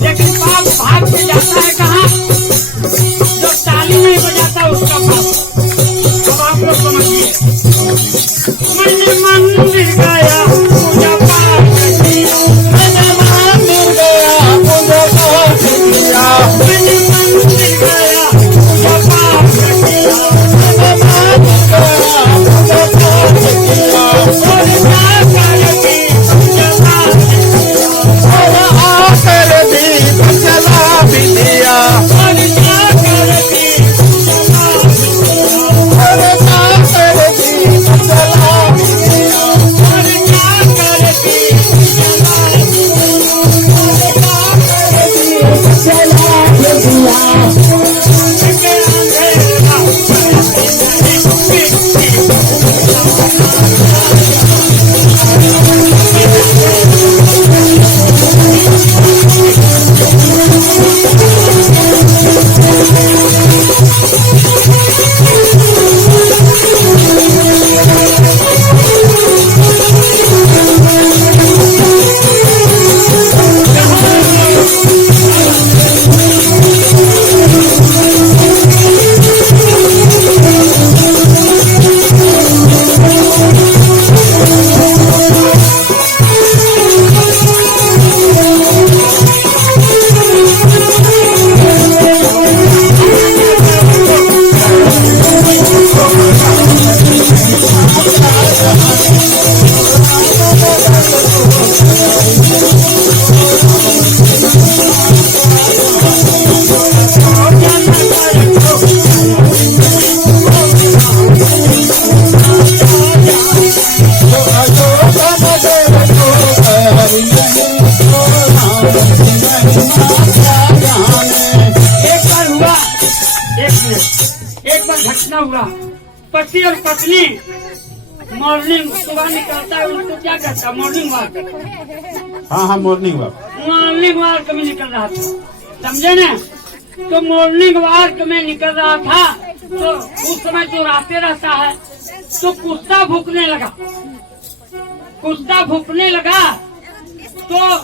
लेकिन बाप भाग के जाता है कहाँ? जो ताली नहीं बजाता उसका बाप। अब आप लोग समझिए, मैंने मंदिर गया पूजा पाठ किया, मैंने मंदिर गया पूजा पाठ किया, मैंने मंदिर गया पूजा पाठ किया, मैंने मंदिर गया पूजा पाठ किया, और जाकर दीप जला भी दिया, और जाकर दीप जला भी दिया, और जाकर दीप जला भी एक बार घटना हुआ, पति और पत्नी मॉर्निंग सुबह निकलता है, उसको क्या कहता है? Morning walk. हाँ हाँ, मॉर्निंग वॉक। मॉर्निंग वॉक में निकल रहा था, समझे ना? तो मॉर्निंग वॉक में निकल रहा था तो उस समय जो रास्ते रहता है तो कुत्ता भूखने लगा। कुत्ता भूखने लगा तो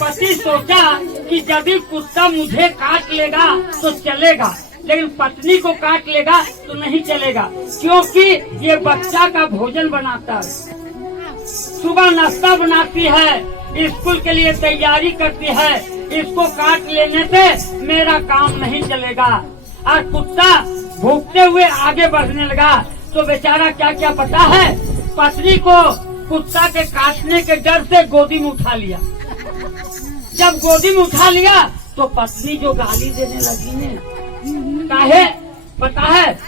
पति सोचा कि यदि कुत्ता मुझे काट लेगा तो चलेगा, लेकिन पत्नी को काट लेगा तो नहीं चलेगा, क्योंकि ये बच्चा का भोजन बनाता है, सुबह नाश्ता बनाती है, स्कूल के लिए तैयारी करती है, इसको काट लेने से मेरा काम नहीं चलेगा। और कुत्ता भूखते हुए आगे बढ़ने लगा तो बेचारा क्या क्या पता है, पत्नी को कुत्ता के काटने के डर से गोदी में उठा लिया। जब गोदी में उठा लिया तो पत्नी जो गाली देने लगी ने, काहे पता है?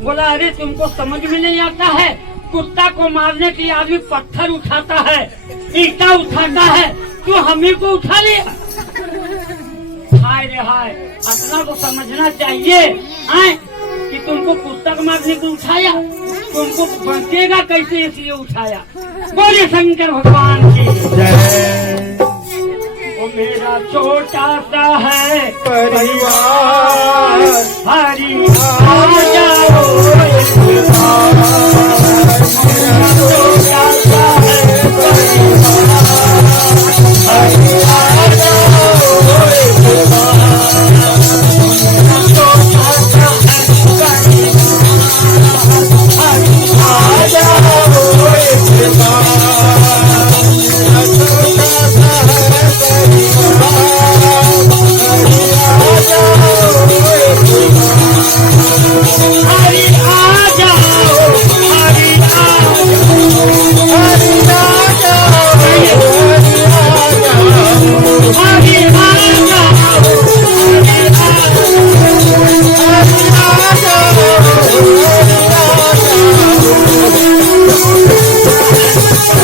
बोला अरे तुमको समझ में नहीं आता है, कुत्ता को मारने के लिए आदमी पत्थर उठाता है, ईटा उठाता है, तू हमें को उठा लिया। हाय रे हाय, अपना को समझना चाहिए आए कि तुमको कुत्ता को मारने को उठाया, तुमको बचेगा कैसे इसलिए उठाया। बोले शंकर भगवान की जय। वो मेरा छोटा सा है परिवार, हरि आ जाओ एक बार। मेरा छोटा सा है परिवार, हरि आ जाओ एक बार। मेरा छोटा सा है परिवार, हरि आ जाओ एक बार। मेरा छोटा सा है हरि आ जाओ, हरि आ जाओ, हरि आ जाओ, हरि आ जाओ, हरि आ जाओ।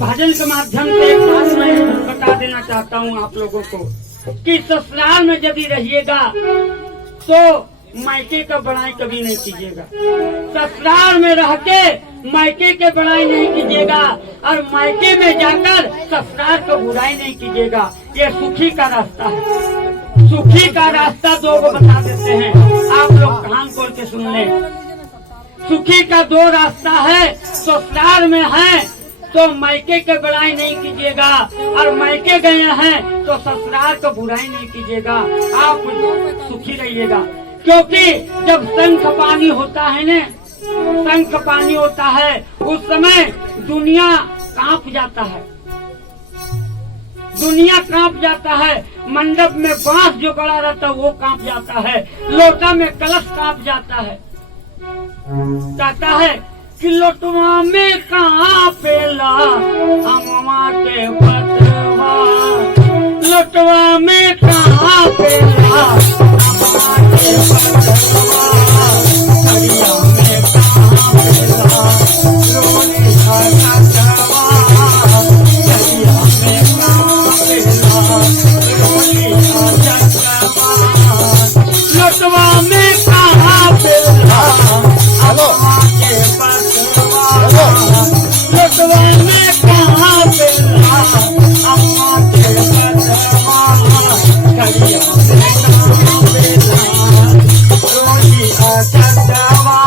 भजन के माध्यम से एक बात मैं बता देना चाहता हूँ आप लोगों को कि ससुराल में यदि रहिएगा तो मायके का बड़ाई कभी नहीं कीजिएगा। ससुराल में रह के मायके के बड़ाई नहीं कीजिएगा और मायके में जाकर ससुराल को बुराई नहीं कीजिएगा। ये सुखी का रास्ता है। सुखी का रास्ता दो को बता देते हैं, आप लोग कान खोल के सुन लें। सुखी का दो रास्ता है। ससुराल में है तो मायके के बड़ाई नहीं कीजिएगा और मायके गए हैं तो ससुराल को बुराई नहीं कीजिएगा। आप सुखी रहिएगा, क्योंकि जब शंख पानी होता है न, शंख पानी होता है उस समय दुनिया कांप जाता है। दुनिया कांप जाता है। मंडप में बांस जो गड़ा रहता है वो कांप जाता है। लोटा में कलश कांप जाता है। कहता है कि लोटवा में कहाँ पेला अमवा के पतवा, लोटवा में कहाँ पेला अमवा के पतवा, हरिया में कहाँ पेला रोली का कतवा, हरिया में कहाँ पेला रोली का कतवा, लोटवा में कहाँ पेला अमवा के पतवा, लोटवा में कहाँ पेला अमवा के पतवा, हरिया में कहाँ पेला रोली का कतवा,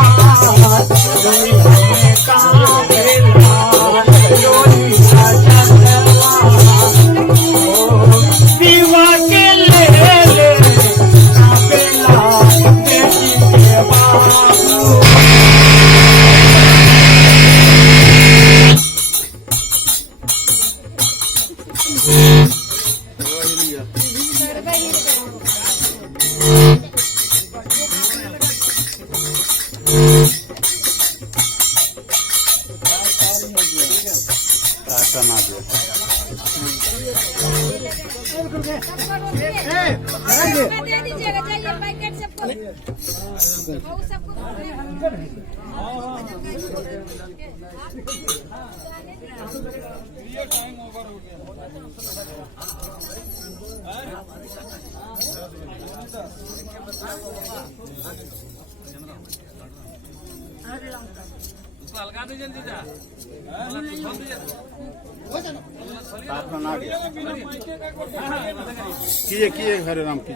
हरिया में कहाँ पेला रोली का कतवा, दीवा के ले कहाँ पेला बेटी के बाबू। टाटा ना दे। दे दीजिएगा, जाइए पैकेट सबको और सबको किए हरे राम की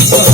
Hare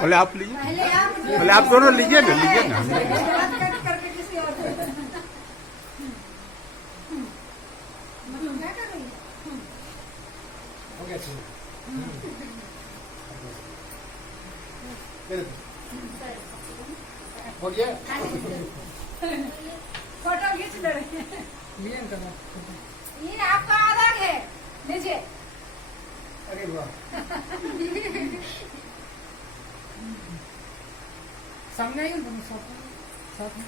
बोले आप लीजिए, बोले आप दोनों लीजिए ना। फोटो खींच ले ये आपका आधार है, लीजिए। अरे वाह, सामने आइए ना, साथ में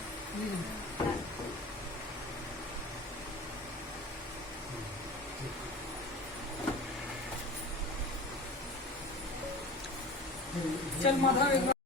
चल माधव एक बार